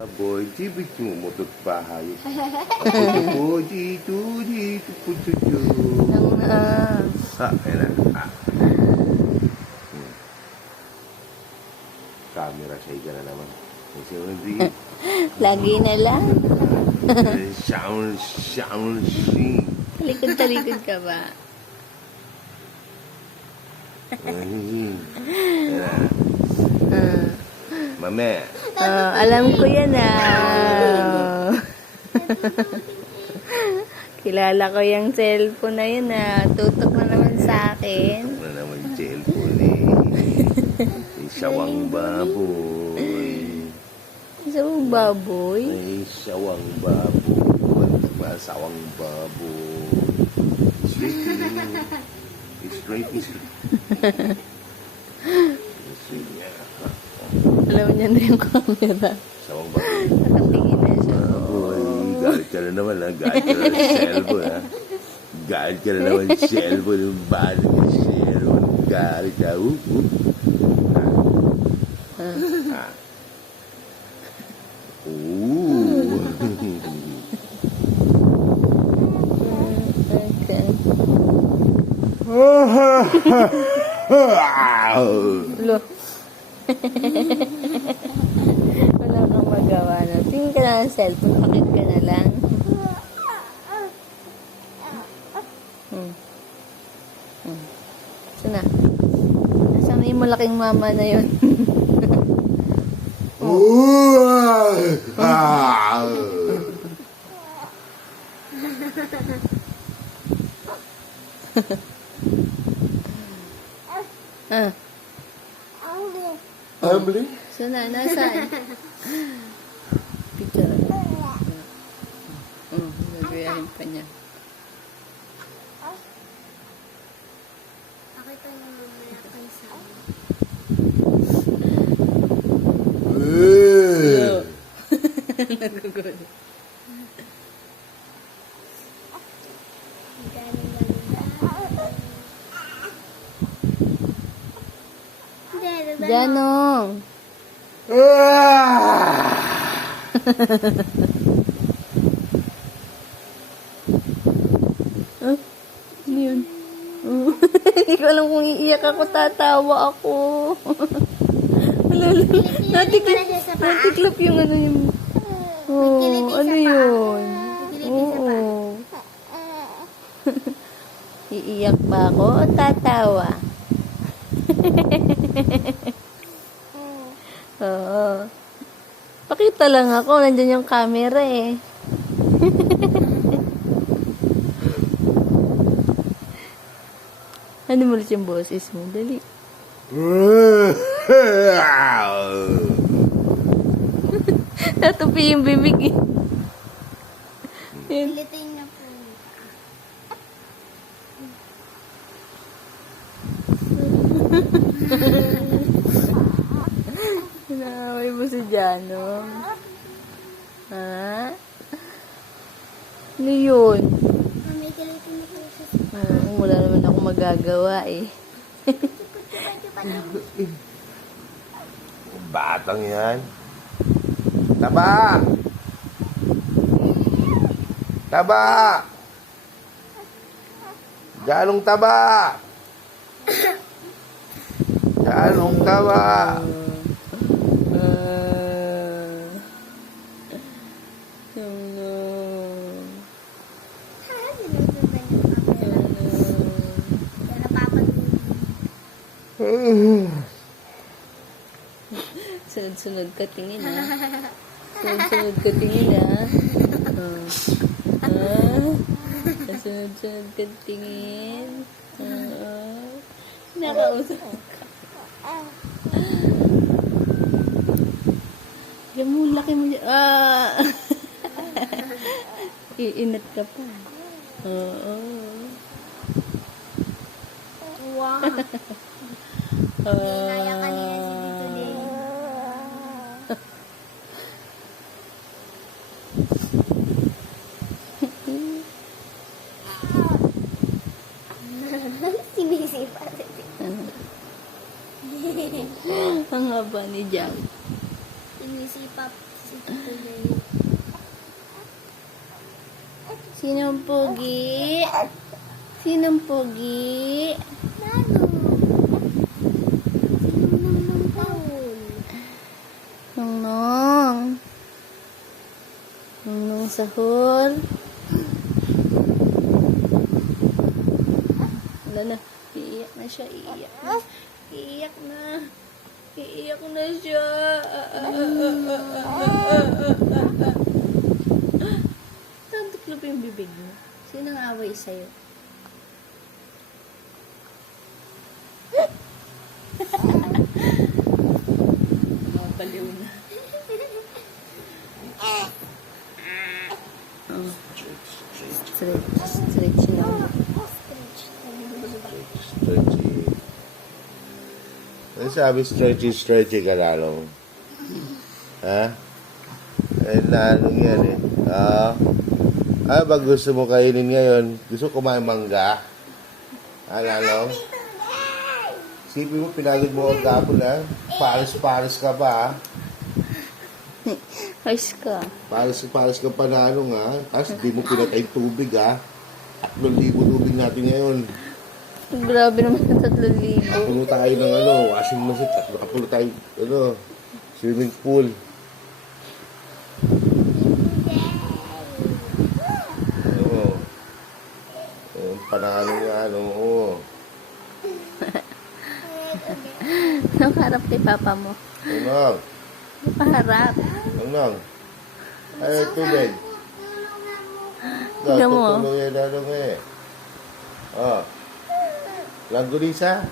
Boy, jibit mo motot bahay. Po, dito, dito, puto, ayan na. Camera shy ka na naman. Kasi hindi. Lagi na lang. Sound. Talikod-talikod ka ba? Ayan na. Mame. Alam ko yan Kilala ko yung cellphone na yun Tutok na naman sa akin. Tutok na naman yung cellphone Sawang baboy. Sawang baboy? Ay, sawang baboy. Sawang baboy. Straight. Alam niya na yung camera. Sawang baboy. Nakatingin na siya. Baboy. Galit ka na naman Galit ka na naman sa cellphone Galit ka na naman sa cellphone. Yung bala ng cellphone. Galit ka. Lo. Wala kang magawa na. Tingin ka na ng cellphone, pakit ka na lang. Sana. Nasaan yung malaking mama na yun? Ambly? Sana, nasaan? Picture. Nagayahin pa niya. Pakita mo mamaya kayo sa amin. Nagugulo. Janong. Ano yun? Hindi ko alam kung iiyak ako, tatawa ako. Natiklop yung ano yung... ano yun? Oo. Iiyak ba ako o tatawa? Oo. Pakita lang ako, nandyan yung camera Ano mo ulit yung boses mo? Dali. Natupi yung bibig Pilitin na po. Naaway mo si Jano. Ha? Ano yun? Mami, pilitin na po. Wala naman ako magagawa Batang yan. Taba! Taba! Janong taba! Janong taba! Sunod-sunod ka tingin Sunod-sunod ka tingin Sunod-sunod ka tingin. Nakausap ka. Yung laki mo dyan. Iinat ka pa. Oo. Wow. Naya kanina si Tito din. Sinisipa si Tito. Ang haba ni Jack. Sinisipap si Tito Sinong pogi? Sinong pogi? Nano? Sinong ng taon? Nongnong. Nongnong sahur. Wala na. Iiyak na siya. Iiyak na. Iiyak na. Iiyak na siya. Tantuklop yung bibig mo. Sinong away sa'yo? Baliw na. Oh. Stretch na. Stretchy. Ano sabi stretchy ka lalong? Ha? Eh, nanong yan eh. Pag gusto mo kainin ngayon, gusto kumain mangga? Lalong? Sipin mo, pinagod mo ang gapon ha? Paris ka pa ha? Ayos ka. Paris ka pa na ano nga. Tapos di mo pinatay tubig ha? 3,000 tubig natin ngayon. Grabe naman sa 3,000. Kapulo tayo ng washing machine. Kapulo tayo, swimming pool. Panalo nga, Nakaharap kay papa mo. Nang, Nakaharap. ay, tubig. Tignan mo. Tutulong yan, langgunisa.